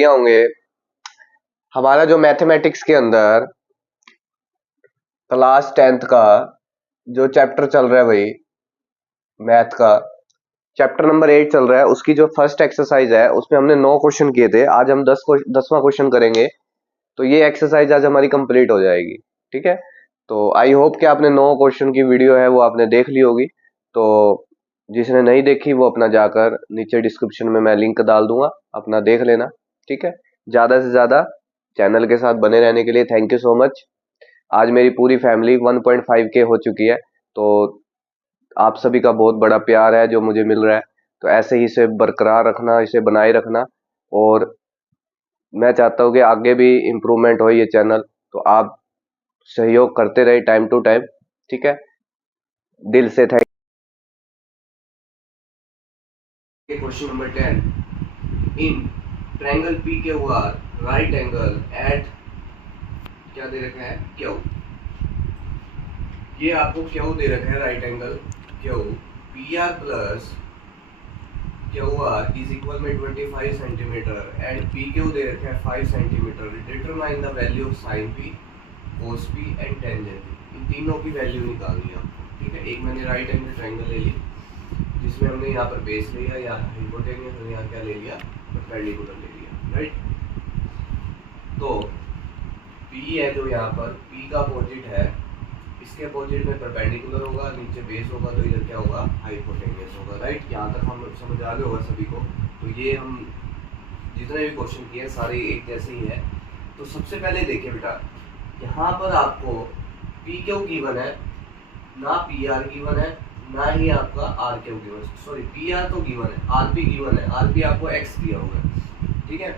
किए होंगे। हमारा जो मैथमेटिक्स के अंदर क्लास 10th का जो चैप्टर चल रहा है भाई, मैथ का चैप्टर नंबर 8 चल रहा है। उसकी जो फर्स्ट एक्सरसाइज है उसमें हमने 9 क्वेश्चन किए थे। आज हम 10वां क्वेश्चन करेंगे, तो ये एक्सरसाइज आज हमारी कंप्लीट हो जाएगी। ठीक है, तो आई होप कि आपने 9 क्वेश्चन की वीडियो है वो आपने देख ली होगी। तो जिसने नहीं देखी वो अपना जाकर नीचे डिस्क्रिप्शन में मैं लिंक डाल दूंगा, अपना देख लेना। ठीक है, ज़्यादा से ज़्यादा चैनल के साथ बने रहने के लिए थैंक यू सो मच। आज मेरी पूरी फैमिली 1.5K हो चुकी है, तो आप सभी का बहुत बड़ा प्यार है जो मुझे मिल रहा है। तो ऐसे ही इसे बरकरार रखना, इसे बनाए रखना, और मैं चाहता हूँ कि आगे भी इम्प्रूवमेंट हो ये चैनल। तो आप सहयोग करते रहे टाइम टू टाइम। ठीक है, दिल से thank. Question number 10, in triangle P के आर राइट एंगल एट क्या दे रखा है, क्यू। ये आपको क्यू दे रखा है, right angle Q, P R plus Q R is equal में 25 सेंटीमीटर एंड पी क्यू दे रखा है 5 centimetre. Determine the value of sine P, cos P and tangent P. इन तीनों की वैल्यू निकालनी है आपको। ठीक है, एक मैंने राइट एंगल ट्रायंगल ले लिया जिसमें हमने यहाँ पर बेस लिया या हाइपोटेन्यूस, और यहाँ क्या ले लिया, परपेंडिकुलर ले लिया। राइट, तो पी है जो यहाँ पर पी का अपोजिट है, इसके अपोजिट में परपेंडिकुलर होगा, नीचे बेस होगा, तो इधर क्या होगा, हाइपोटेन्यूस होगा। राइट, यहाँ तक हम समझ आ गए होगा सभी को। तो ये हम जितने भी क्वेश्चन किए सारे एक जैसे ही है। तो सबसे पहले देखिए बेटा, यहाँ पर आपको पी क्यू गिवन है, ना पी आर गिवन है, ना ही आपका आर क्यू गिवन है। सॉरी, पी आर तो गिवन है, आर पी गिवन है, आर पी आपको एक्स दिया होगा। ठीक है,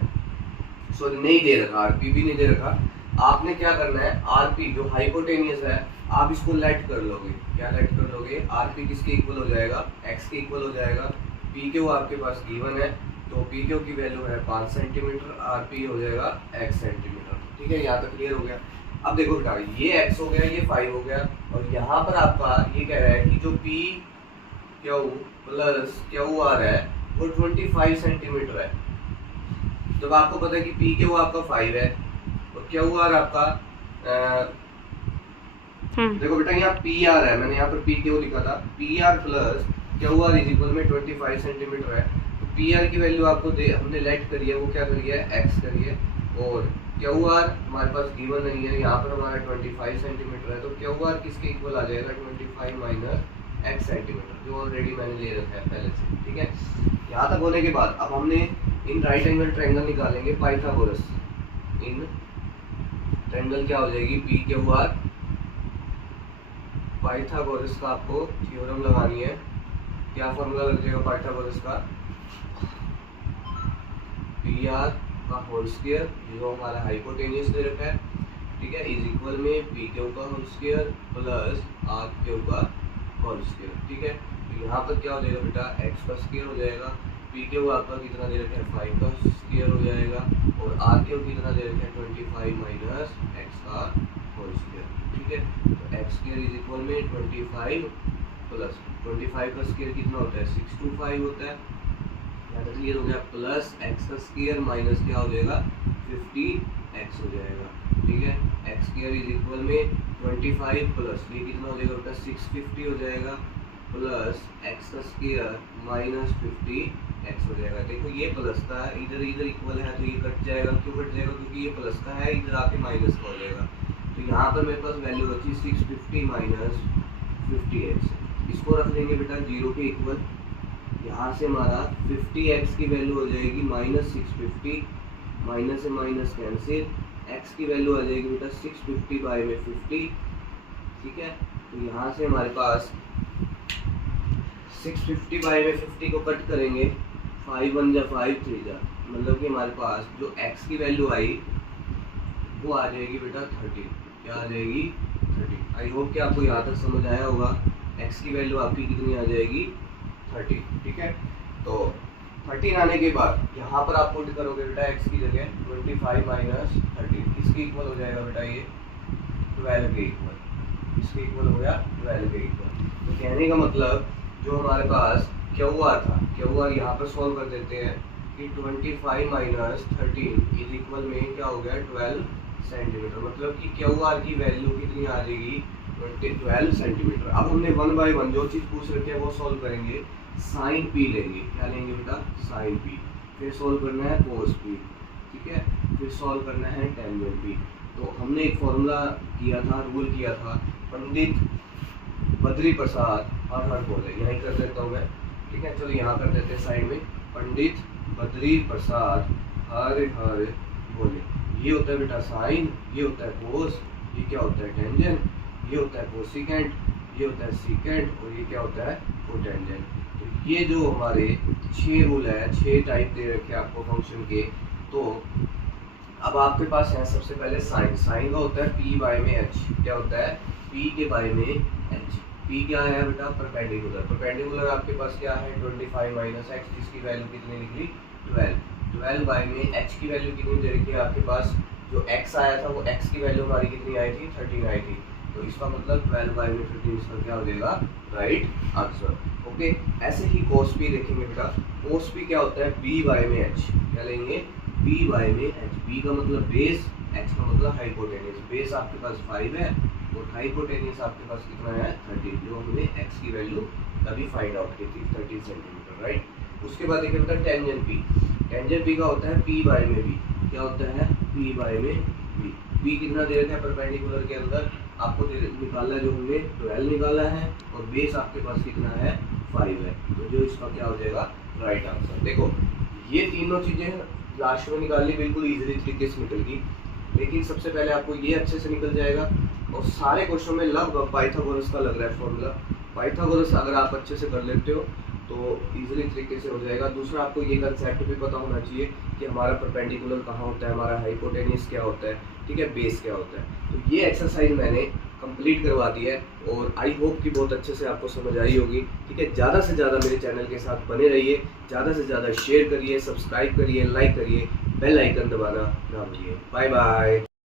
सॉरी नहीं दे रखा, आर पी भी नहीं दे रखा। आपने क्या करना है, आर पी जो हाइपोटेनियस है आप इसको लेट कर लोगे। क्या लेट कर लोगे, आर पी किसके इक्वल हो जाएगा, एक्स के इक्वल हो जाएगा। पी क्यू आपके पास गिवन है, तो पी क्यू की वैल्यू है 5 सेंटीमीटर, आर पी हो जाएगा x सेंटीमीटर। ठीक है, यहाँ तक क्लियर हो गया। अब देखो बेटा, ये x हो गया, ये 5 हो गया, और यहाँ पर आपका ये कह रहा है कि जो P Q plus Q are है वो 25 सेंटीमीटर है। जब आपको पता है कि पी क्यू आपका 5 है और क्यू आर आपका देखो बेटा, यहाँ पी आर है, मैंने यहाँ पर पी क्यू लिखा था, P R plus Q R is equal में 25 सेंटीमीटर है। तो पी आर की वैल्यू आपको हमने लेट करी है, वो क्या करी है, एक्स करी है, और क्यू आर हमारे पास गिवन नहीं है, यहाँ पर हमारा 25 सेंटीमीटर है। तो क्यू आर किसके इक्वल आ जाएगा, 25 माइनस एक्स सेंटीमीटर, जो ऑलरेडी मैंने ले रखा है पहले से। ठीक है, यहाँ तक होने के बाद अब हमने इन राइट एंगल ट्रायंगल निकालेंगे पाइथागोरस। इन ट्रायंगल क्या हो जाएगी, पी क्यू आर, पाइथागोरस का आपको थ्योरम लगानी है। क्या फॉर्मूला लग जाएगा पाइथागोरस का, पी आर का होल स्क्वायर जो हमारा हाइपोटेनियस दे रखा है, ठीक है, इज इक्वल में पी क्यू का whole square plus R Q का होल स्क्वायर। ठीक है, तो यहाँ पर क्या हो जाएगा बेटा, एक्स का स्क्वायर हो जाएगा, पी क्यू आपका कितना दे रखा है, 5 का स्क्वायर हो जाएगा, और आर क्यू कितना दे रखा है, 25 माइनस एक्स का होल स्क्वायर। ठीक है, तो एक्स स्क्वायर इज इक्वल में 25 प्लस 25 का स्क्वायर कितना होता है, 625 होता है। यहाँ तक क्लियर हो गया, प्लस एक्स का स्क्वायर माइनस क्या हो जाएगा, 50x हो जाएगा। ठीक है, एक्स स्क्वायर इज इक्वल में 25 प्लस ये कितना हो जाएगा बेटा, 650 हो जाएगा, प्लस एक्स का स्क्वायर माइनस 50x हो जाएगा। देखो ये प्लस का है, इधर इधर इक्वल है, तो ये कट जाएगा। क्यों कट जाएगा, क्योंकि ये प्लस का है, इधर आके माइनस का हो जाएगा। तो यहाँ पर मेरे पास वैल्यू बची 650 माइनस 50x। इसको रख लेंगे बेटा जीरो के इक्वल, यहाँ से हमारा 50x की वैल्यू हो जाएगी माइनस 650, माइनस से माइनस कैंसिल, x की वैल्यू आ जाएगी बेटा 650 बाई में 50। ठीक है, तो यहाँ से हमारे पास 650 बाई में 50 को कट करेंगे, 5 1 जा 5 3 जा, मतलब कि हमारे पास जो x की वैल्यू आई वो आ जाएगी बेटा 30। क्या आ जाएगी, 30। आई होप कि आपको यहाँ तक समझ आया होगा। x की वैल्यू आपकी कितनी आ जाएगी, 30। ठीक है, तो 13 आने के बाद यहाँ पर आप पुट करोगे बेटा x की जगह 25 माइनस 30, किसके इक्वल हो जाएगा बेटा, ये 12 के इक्वल, इसके इक्वल हो गया 12 के इक्वल। तो कहने का मतलब जो हमारे पास क्यू आर था, क्यू आर यहाँ पर सॉल्व कर देते हैं, कि 25 माइनस 13 इज इक्वल में क्या हो गया 12 सेंटीमीटर। मतलब कि क्यू आर की वैल्यू कितनी आ जाएगी 12 सेंटीमीटर। अब हमने 1 बाय 1 जो चीज़ पूछ रखी है वो सॉल्व करेंगे। साइन पी लेंगे, क्या लेंगे बेटा साइन पी, फिर सॉल्व करना है कोस पी, ठीक है, फिर सॉल्व करना है टेंजेंट पी। तो हमने एक फॉर्मूला किया था, रूल किया था, पंडित बद्री प्रसाद हर हर बोले, यहीं कर देता हूँ मैं, ठीक है। चलो यहाँ कर देते हैं साइड में, पंडित बद्री प्रसाद हर हर बोले। ये होता है बेटा साइन, ये होता है कोस, ये क्या होता है टेंजेंट, ये होता है कोसिकेंट, ये होता है सीकेंट, और ये क्या होता है कोटेंजेंट। तो ये जो हमारे 6 रूल है, 6 टाइप दे रखे हैं आपको फंक्शन के। तो अब आपके पास है सबसे पहले साइन। साइन का होता है पी बाय में एच, क्या होता है पी के बाय में एच। पी क्या है बेटा परपेंडिकुलर। परपेंडिकुलर आपके पास क्या है 25 माइनस एक्स, जिसकी वैल्यू कितनी निकली 12। 12 बाय में एच की वैल्यू कितनी दे रखी है आपके पास, जो एक्स आया था वो एक्स की वैल्यू हमारी कितनी आई थी 13 आई थी। तो इसका मतलब 12 बाय में 13 इसका क्या हो जाएगा राइट आंसर। ओके, ऐसे ही कोस पी देखेंगे बेटा। कोस पी क्या होता है बी बाय में एच, क्या लेंगे बी बाय में एच। बी का मतलब बेस, एच का मतलब हाइपोटेनियस। बेस आपके पास 5 है और हाइपोटेनियस आपके पास कितना है 13, जो हमने एक्स की वैल्यू तभी फाइंड आउट की थी 13 सेंटीमीटर राइट। उसके बाद देखिए बेटा टेंजेंट पी। टेंजेंट पी का होता है पी बाय में बी, क्या होता है पी बाय में बी। पी कितना दे रखा है परपेंडिकुलर के अंदर आपको निकाला है, जो हमने 12 निकाला है, और बेस आपके पास कितना है 5 है। तो जो इसका क्या हो जाएगा राइट आंसर। देखो ये तीनों चीजें लास्ट में निकालनी बिल्कुल इजीली तरीके से निकल गई, लेकिन सबसे पहले आपको ये अच्छे से निकल जाएगा। और सारे क्वेश्चन में लगभग पाइथागोरस का लग रहा है फॉर्मूला। पाइथागोरस अगर आप अच्छे से कर लेते हो तो इजीली तरीके से हो जाएगा। दूसरा आपको ये कंसेप्ट भी पता होना चाहिए कि हमारा परपेंडिकुलर कहाँ होता है, हमारा हाइपोटेनियस क्या होता है, ठीक है, बेस क्या होता है। तो ये एक्सरसाइज मैंने कंप्लीट करवा दी है और आई होप कि बहुत अच्छे से आपको समझ आई होगी, ठीक है। ज़्यादा से ज़्यादा मेरे चैनल के साथ बने रहिए, ज़्यादा से ज़्यादा शेयर करिए, सब्सक्राइब करिए, लाइक करिए, बेल आइकन दबाना ना भूलिए। Bye bye.